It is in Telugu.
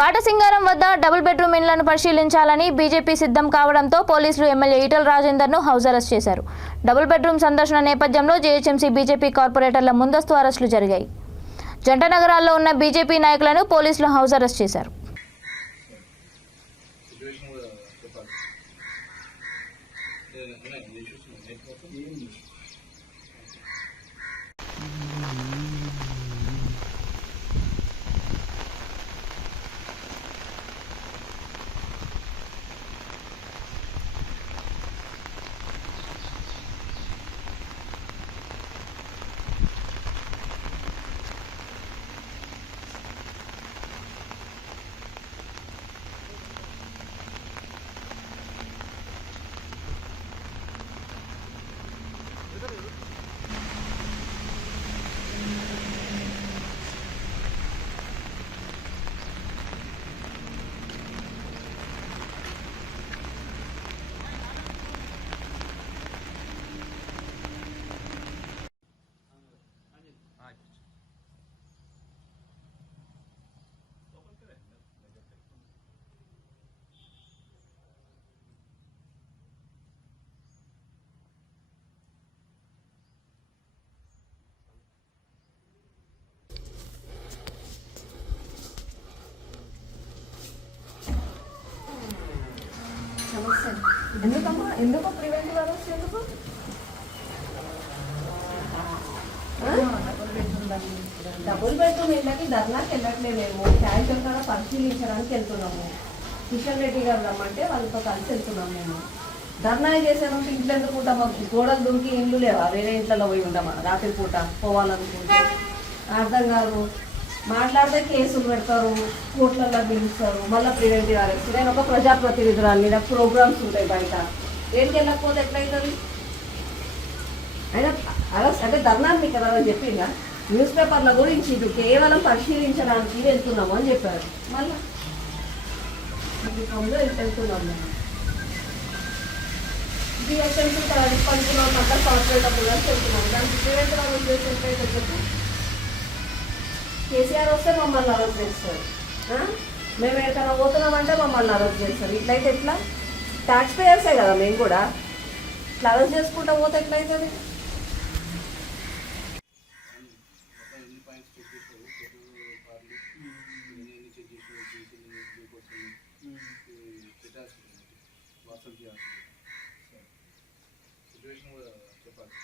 బాటసింగారం వద్ద డబుల్ బెడ్రూమ్ ఇళ్లను పరిశీలించాలని బీజేపీ సిద్ధం కావడంతో పోలీసులు ఎమ్మెల్యే ఈటల రాజేందర్ను హౌస్ అరెస్ట్ చేశారు. డబుల్ బెడ్రూమ్ సందర్శన నేపథ్యంలో జీహెచ్ఎంసీ బీజేపీ కార్పొరేటర్ల ముందస్తు అరెస్టులు జరిగాయి. జంట నగరాల్లో ఉన్న బీజేపీ నాయకులను పోలీసులు హౌస్ అరెస్ట్ చేశారు. ఎందుకు ప్రివెంటివ్ అరెస్ట్ ఎందుకు? డబుల్ బెడ్రూమ్ ఇళ్ళకి ధర్నాకి వెళ్ళట్లేదు. మేము క్యాన్సర్ కూడా పరిశీలించడానికి వెళ్తున్నాము. కిషన్ రెడ్డి గారు రమ్మంటే వాళ్ళతో కలిసి వెళ్తున్నాము. మేము ధర్నా చేసేదంటే ఇంట్లో ఎందుకు ఉంటామా? గోడలు దుంకి ఇల్లు లేవా? వేరే ఇంట్లో పోయి ఉంటామా? రాత్రి పూట పోవాలనుకుంటే అర్థం కాదు. మాట్లాడితే కేసులు పెడతారు, కోర్టులలో పిలుస్తారు, మళ్ళీ ప్రివెంటివ్ అరెస్ట్. నేను ఒక ప్రజాప్రతినిధురాలి, నాకు ప్రోగ్రామ్స్ ఉంటాయి బయట. ఏంటి వెళ్ళకపోతే ఎట్లయితుంది? అయినా అరెస్ట్ అంటే ధర్నా మీకు ఎవరని చెప్పిందా? న్యూస్ పేపర్ల గురించి ఇది కేవలం పరిశీలించడానికి వెళ్తున్నాము అని చెప్పారు. మళ్ళీ వెళ్తున్నాము. జిహెచ్ఎంసీ పనుకున్నాం, అక్కడ కార్పొరేట్ కలిసి వెళ్తున్నాము. దానికి ప్రివెంటివ్ అరెస్ట్ చేసి ఎట్లయితే చెప్పు. కేసీఆర్ వస్తే మమ్మల్ని అరెస్ట్ చేస్తారు. మేము ఎక్కడికైనా పోతున్నామంటే మమ్మల్ని అరెస్ట్ చేస్తారు. ఇట్లయితే ఎట్లా? ట్యాక్స్ పేయర్సే కదా మేము కూడా. ఇట్లా అరెస్ట్ చేసుకుంటా పోతే ఎట్లయితుంది? చెప్పాలి.